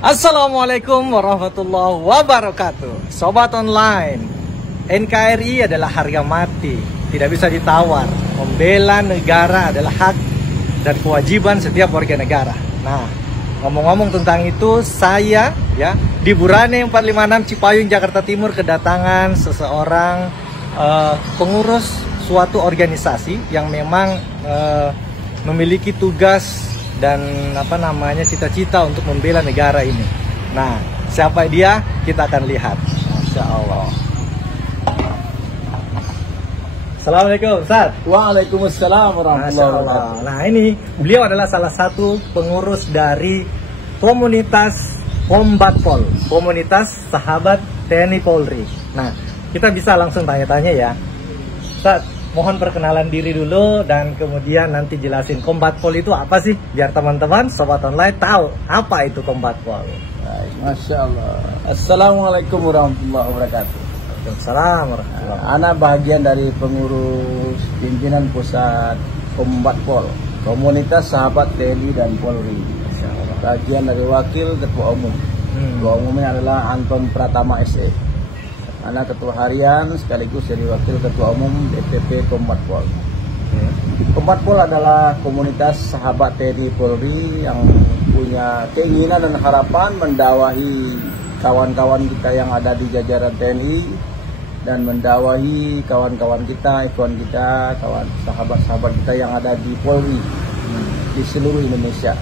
Assalamualaikum warahmatullahi wabarakatuh. Sobat online, NKRI adalah harga mati, tidak bisa ditawar. Membela negara adalah hak dan kewajiban setiap warga negara. Nah, ngomong-ngomong tentang itu, saya di Burane 456 Cipayung, Jakarta Timur kedatangan seseorang pengurus suatu organisasi yang memang memiliki tugas dan cita-cita untuk membela negara ini. Nah, siapa dia? Kita akan lihat. Masya Allah. Assalamualaikum, Ustaz. Waalaikumsalam warahmatullahi wabarakatuh. Nah, ini beliau adalah salah satu pengurus dari komunitas Kombatpol, komunitas sahabat TNI Polri. Nah, kita bisa langsung tanya-tanya ya. Ustaz, mohon perkenalan diri dulu dan kemudian nanti jelasin Kombatpol itu apa sih, biar teman-teman sobat online tahu apa itu Kombatpol. Masya Allah. Assalamualaikum warahmatullahi wabarakatuh. Waalaikumsalam warahmatullahi wabarakatuh. Ana bagian dari pengurus pimpinan pusat Kombatpol, komunitas sahabat TNI dan Polri. Bagian dari wakil ketua umum. Ketua umumnya adalah Anton Pratama SE. Anak ketua harian sekaligus jadi wakil ketua umum DPP Kombatpol. Kombatpol adalah komunitas sahabat TNI Polri yang punya keinginan dan harapan mendakwahi kawan-kawan kita yang ada di jajaran TNI dan mendakwahi kawan-kawan kita, ikhwan kita, kawan sahabat-sahabat kita yang ada di Polri di seluruh Indonesia.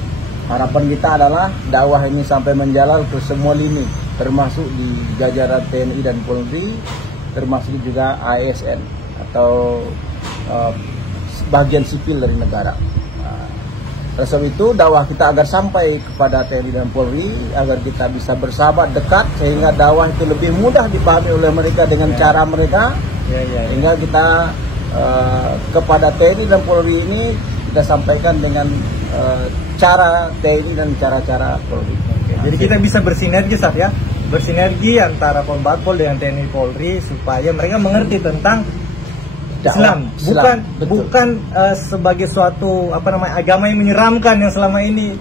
Harapan kita adalah dakwah ini sampai menjalar ke semua lini, termasuk di jajaran TNI dan Polri, termasuk juga ASN atau bagian sipil dari negara. Oleh sebab itu dakwah kita agar sampai kepada TNI dan Polri, agar kita bisa bersahabat dekat sehingga dakwah itu lebih mudah dipahami oleh mereka dengan cara mereka, sehingga kita kepada TNI dan Polri ini kita sampaikan dengan cara TNI dan cara-cara Polri. Jadi kita bisa bersinergi, Ustaz ya, bersinergi antara Kombatpol dengan TNI Polri supaya mereka mengerti tentang Islam, bukan sebagai suatu agama yang menyeramkan yang selama ini.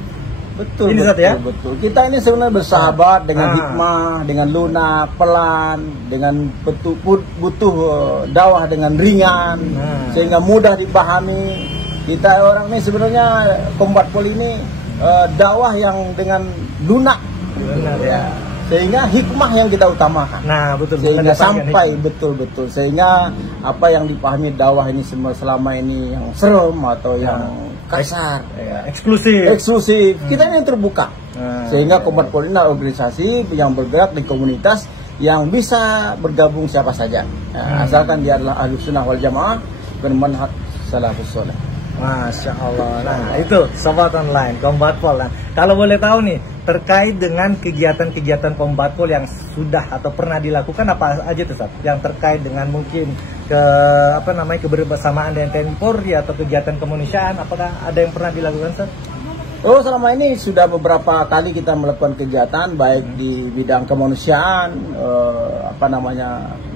Betul, ini, betul, ya? Betul. Kita ini sebenarnya bersahabat dengan hikmah, dengan lunak, pelan, dengan butuh dakwah dengan ringan, sehingga mudah dipahami. Kita orang ini sebenarnya Kombatpol ini dakwah yang dengan lunak, ya. Sehingga hikmah yang kita utamakan. Nah, betul. Sehingga sampai betul-betul. Sehingga apa yang dipahami dakwah ini selama ini yang serem atau yang kasar, eksklusif. Kita ini yang terbuka. Sehingga Kombatpol ini adalah organisasi yang bergerak di komunitas yang bisa bergabung siapa saja. Asalkan dia adalah Ahlus Sunnah wal Jamaah bermanhaj salafus saleh. Masya Allah. Nah, itu sobat online Kombatpol. Nah, kalau boleh tahu nih terkait dengan kegiatan-kegiatan Kombatpol yang sudah atau pernah dilakukan apa aja tuh, Ustaz? Yang terkait dengan mungkin kebersamaan dengan TNI Polri atau kegiatan kemanusiaan, apakah ada yang pernah dilakukan, Ustaz? Oh, selama ini sudah beberapa kali kita melakukan kegiatan baik di bidang kemanusiaan,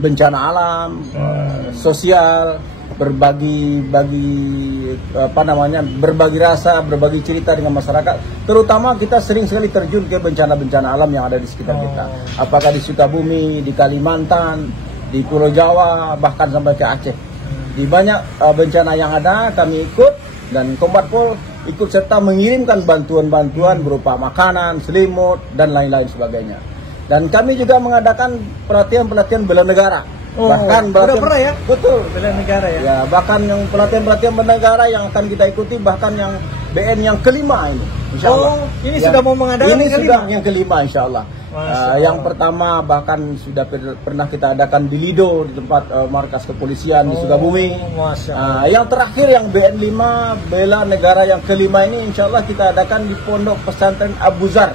bencana alam, sosial, berbagi rasa, berbagi cerita dengan masyarakat. Terutama kita sering sekali terjun ke bencana-bencana alam yang ada di sekitar kita. Apakah di Sukabumi, di Kalimantan, di Pulau Jawa, bahkan sampai ke Aceh. Di banyak bencana yang ada kami ikut, dan Kombatpol ikut serta mengirimkan bantuan-bantuan berupa makanan, selimut, dan lain-lain sebagainya. Dan kami juga mengadakan pelatihan-pelatihan bela negara. Bahkan udah pernah ya? Betul, bela negara ya. Ya, bahkan yang pelatihan-pelatihan bela negara yang akan kita ikuti, bahkan yang BN yang kelima ini, insya Allah. Ini sudah mau mengadakan ini sudah yang kelima, insya Allah. Allah. Yang pertama bahkan sudah pernah kita adakan di Lido, di tempat markas kepolisian di Sukabumi. Yang terakhir yang BN 5 bela negara yang kelima ini, insya Allah kita adakan di Pondok Pesantren Abu Zar.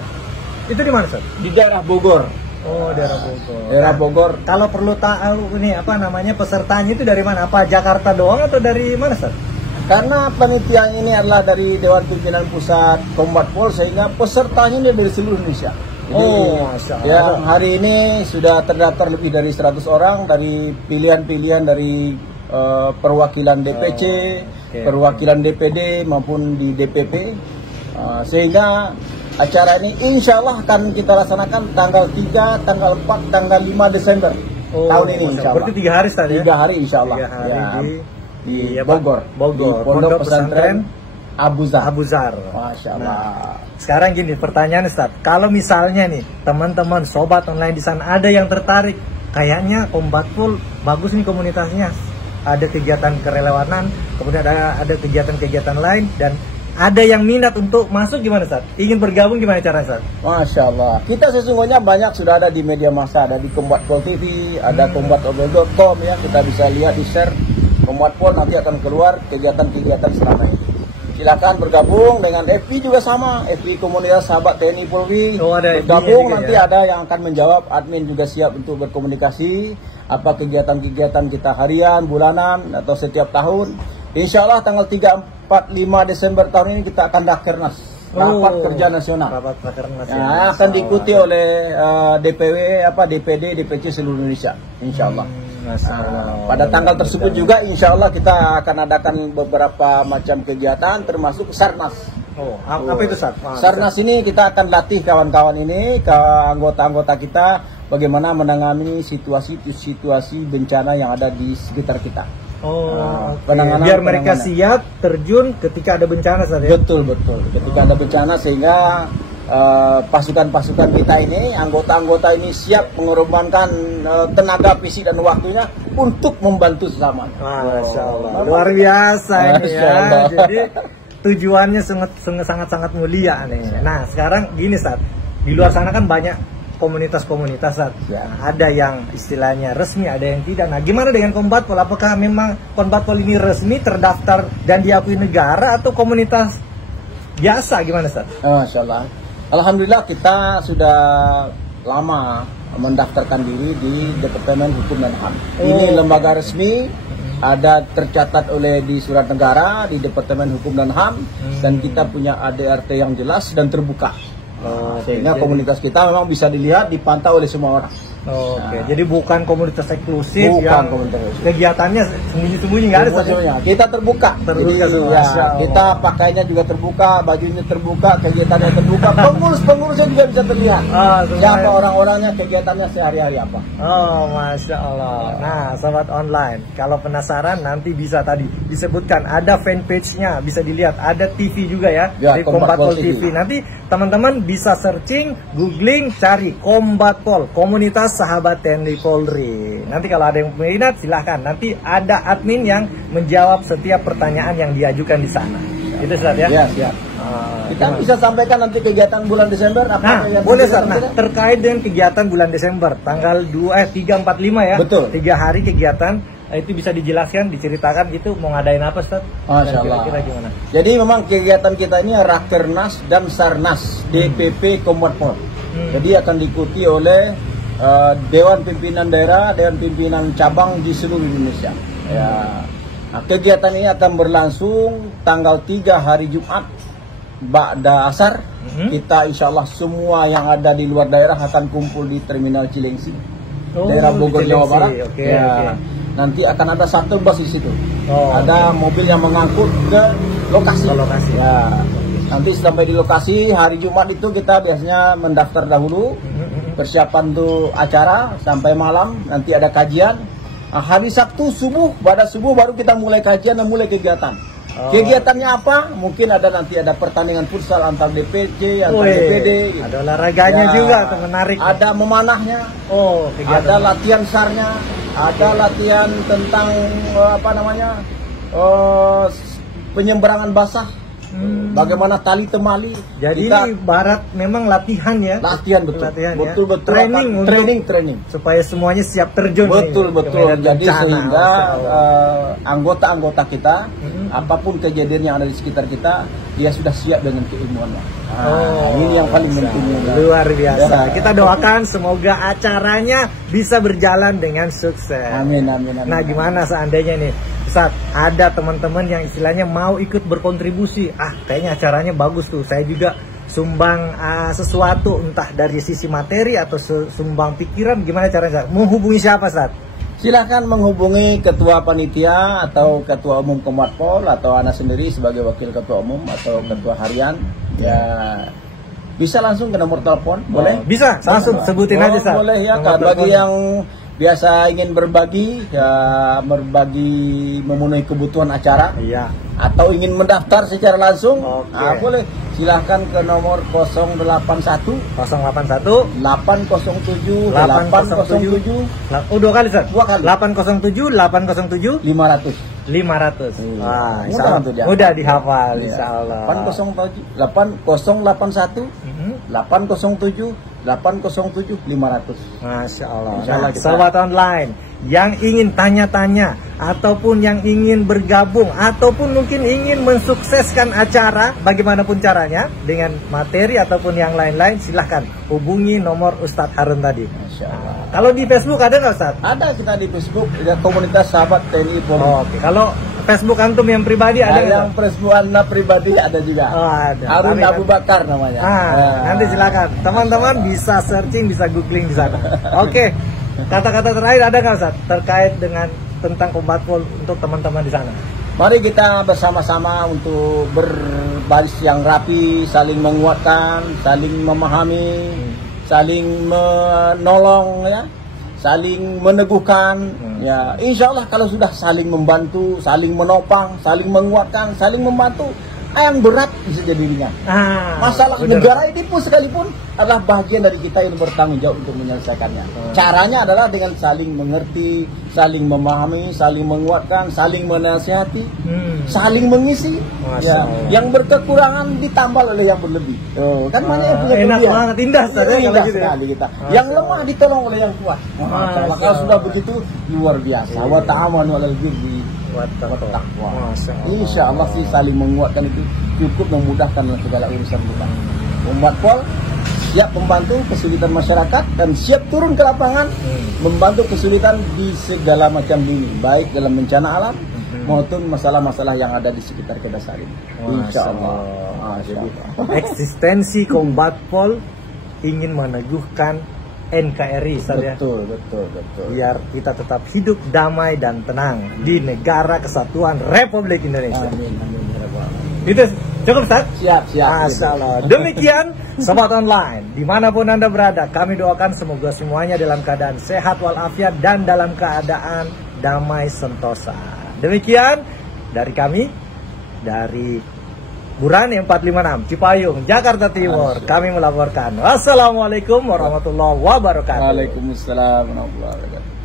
Itu di mana, Ustaz? Di daerah Bogor. Oh, daerah Bogor. Daerah Bogor. Kalau perlu tahu ini pesertanya itu dari mana? Apa Jakarta doang atau dari mana, Ustaz? Karena panitia ini adalah dari Dewan Pimpinan Pusat Kombatpol, sehingga pesertanya ini dari seluruh Indonesia. Jadi, yang hari ini sudah terdaftar lebih dari 100 orang dari pilihan-pilihan dari perwakilan DPC, perwakilan DPD maupun di DPP, sehingga acara ini insya Allah akan kita laksanakan tanggal 3, tanggal 4, tanggal 5 Desember tahun ini insya Allah. Berarti 3 hari tadi ya? 3 hari insya Allah. 3 hari Ya, di Bogor. Di Pondok Pesantren Abu Zar. Masya Allah. Nah, sekarang gini pertanyaan Ustaz, kalau misalnya nih teman-teman sobat online di sana ada yang tertarik, kayaknya Combat Pool bagus nih komunitasnya, ada kegiatan kerelawanan, kemudian ada kegiatan-kegiatan lain, dan ada yang minat untuk masuk, gimana Ustaz? Ingin bergabung gimana cara Ustaz? Masya Allah. Kita sesungguhnya banyak sudah ada di media massa, ada di Combat Pool TV, ada combatobel.com ya, kita bisa lihat di share Combat Pool, nanti akan keluar kegiatan-kegiatan selama ini. Silakan bergabung dengan FB juga sama, FB Komunitas Sahabat TNI Polri. Bergabung nanti ya? Ada yang akan menjawab, admin juga siap untuk berkomunikasi apa kegiatan-kegiatan kita harian, bulanan atau setiap tahun. Insya Allah tanggal 3, 4, 5 Desember tahun ini kita akan Rakernas, Rapat Kerja Nasional. Rapat Rakernas ya, akan diikuti oleh DPW, DPD, DPC seluruh Indonesia. Insya Allah. Pada tanggal tersebut juga insya Allah kita akan adakan beberapa macam kegiatan termasuk Sarnas. Apa itu Sarnas ini kita akan latih kawan-kawan ini, ke anggota-anggota kita bagaimana menangani situasi bencana yang ada di sekitar kita. Biar mereka siap terjun ketika ada bencana saja. Betul. Ketika ada bencana sehingga pasukan-pasukan kita ini, anggota-anggota ini siap mengorbankan tenaga fisik dan waktunya untuk membantu sesama. Masya Allah, luar biasa ini ya. Jadi tujuannya sangat mulia nih. Nah sekarang gini Sat, di luar sana kan banyak komunitas-komunitas Sat. Ya. Ada yang istilahnya resmi, ada yang tidak. Nah gimana dengan Combat Pool? Apakah memang Combat Pool ini resmi, terdaftar dan diakui negara, atau komunitas biasa, gimana Sat? Masya Allah. Alhamdulillah kita sudah lama mendaftarkan diri di Departemen Hukum dan HAM. Ini lembaga resmi, ada tercatat di surat negara di Departemen Hukum dan HAM, dan kita punya ADRT yang jelas dan terbuka. Sehingga komunitas kita memang bisa dilihat, dipantau oleh semua orang. Jadi bukan komunitas eksklusif, yang kegiatannya sembunyi-sembunyi, nggak ada saja. Kita terbuka kita pakainya juga terbuka, bajunya terbuka, kegiatannya terbuka, pengurusnya juga bisa terlihat. Siapa orang-orangnya, kegiatannya sehari-hari apa. Masya Allah. Nah, sobat online, kalau penasaran nanti bisa tadi disebutkan ada fanpage-nya, bisa dilihat, ada TV juga ya di Combat Pool TV. Nanti teman-teman bisa searching, googling, cari Combat Pool, komunitas sahabat TNI Polri. Nanti kalau ada yang minat silahkan. Nanti ada admin yang menjawab setiap pertanyaan yang diajukan di sana. Itu Ustaz ya? Ya, siap. Kita bisa sampaikan nanti kegiatan bulan Desember apa yang boleh Ustaz. Nah, terkait dengan kegiatan bulan Desember tanggal 3, 4, 5 ya. Betul. 3 hari kegiatan itu bisa dijelaskan, diceritakan gitu mau ngadain apa Ustaz? Masya Allah. Kira-kira gimana? Jadi memang kegiatan kita ini Rakernas dan Sarnas DPP Combat Pool. Jadi akan diikuti oleh Dewan Pimpinan Daerah, Dewan Pimpinan Cabang di seluruh Indonesia. Ya. Nah, kegiatan ini akan berlangsung tanggal 3 hari Jumat ba'da asar. Kita insya Allah semua yang ada di luar daerah akan kumpul di Terminal Cilengsi, daerah Bogor, Jawa Barat. Nanti akan ada satu bus di situ. Ada mobil yang mengangkut ke lokasi. Ya. Nanti sampai di lokasi hari Jumat itu kita biasanya mendaftar dahulu, persiapan untuk acara sampai malam, nanti ada kajian. Hari Sabtu pada subuh baru kita mulai kajian dan mulai kegiatan. Kegiatannya apa? Mungkin nanti ada pertandingan futsal antar DPC, antar DPD. Ada olahraganya juga, tuh menarik. Ada memanahnya. Ada latihan SAR-nya, ada latihan tentang penyeberangan basah. Bagaimana tali temali. Jadi ini ibarat memang latihan ya. Latihan betul. Training supaya semuanya siap terjun. Betul. Jadi sehingga anggota-anggota kita apapun kejadian yang ada di sekitar kita, dia sudah siap dengan keilmuannya. Ini yang paling penting. Luar biasa. Kita doakan semoga acaranya bisa berjalan dengan sukses. Amin. Nah, gimana seandainya nih saat ada teman-teman yang istilahnya mau ikut berkontribusi, kayaknya acaranya bagus tuh, saya juga sumbang sesuatu, entah dari sisi materi atau sumbang pikiran, gimana caranya? Menghubungi siapa Sat? Silahkan menghubungi ketua panitia atau ketua umum Combat Pool atau Ana sendiri sebagai wakil ketua umum atau ketua harian. Ya, bisa langsung ke nomor telepon, boleh? Bisa, langsung sebutin aja, Sat. Boleh ya, Nomor bagi telepon. yang biasa ingin berbagi, ya berbagi memenuhi kebutuhan acara, Iya. atau ingin mendaftar secara langsung, Oke. boleh. Silahkan ke nomor 081 081 807 807. 807 Oh, 2 kali, Sat. 2 kali. 807 807 500. 500. Wah, Mudah insya Allah. untuk dihafal. Mudah dihafal, Iya. insya Allah. 8081 Mhm. 807 807 500. Masya Allah. Insya Allah Nah, kita- sobat online yang ingin tanya-tanya ataupun yang ingin bergabung ataupun mungkin ingin mensukseskan acara bagaimanapun caranya dengan materi ataupun yang lain-lain, silahkan hubungi nomor Ustadz Harun tadi. Masya Allah. Kalau di Facebook ada nggak, Ustadz? Ada kita di Facebook, ada komunitas sahabat TNI Polri. Oke. Kalau Facebook antum yang pribadi ada nggak? yang Facebook Anda pribadi ada juga. Oh, ada. Harun Tapi Abu Bakar namanya. Nanti silakan teman-teman bisa searching, bisa googling di sana. Oke, kata-kata terakhir ada nggak, Ustaz, terkait dengan tentang Kombatpol untuk teman-teman di sana? Mari kita bersama-sama untuk berbaris yang rapi, saling menguatkan, saling memahami, saling menolong, ya, saling meneguhkan. Ya, insya Allah kalau sudah saling membantu, saling menopang, saling menguatkan, saling membantu, yang berat bisa jadi ringan. Masalah bener. negara ini pun sekalipun adalah bagian dari kita yang bertanggung jawab untuk menyelesaikannya. Caranya adalah dengan saling mengerti, saling memahami, saling menguatkan, saling menasihati, saling mengisi. Masya Ya, Allah. yang berkekurangan ditambal oleh yang berlebih. Kan banyak yang punya enak kelebihan. banget, indah, Ustaz, ya, kalau Indah gitu ya. sekali kita. Masya Yang Allah. lemah ditolong oleh yang kuat. Masya Allah. Kalau sudah begitu luar biasa. Wa ta'amanu 'alal birri taqwa. Masya Allah. Insya Allah sih saling menguatkan itu cukup memudahkan dalam segala urusan kita. Kombatpol siap membantu kesulitan masyarakat dan siap turun ke lapangan membantu kesulitan di segala macam lini, baik dalam bencana alam maupun masalah-masalah yang ada di sekitar kita saat ini. Insya Allah. Masya Allah. Eksistensi Kombatpol ingin meneguhkan NKRI, Ustaz, ya. Betul. Biar kita tetap hidup damai dan tenang di negara kesatuan Republik Indonesia. Amin. Ya Rabbal Alamin. Itu cukup, Ustaz? Siap. Masya Allah. Demikian Sobat Online, dimanapun Anda berada, kami doakan semoga semuanya dalam keadaan sehat walafiat dan dalam keadaan damai sentosa. Demikian dari kami, dari Burani 456 Cipayung, Jakarta Timur, kami melaporkan. Wassalamualaikum warahmatullahi wabarakatuh. Waalaikumsalam warahmatullahi wabarakatuh.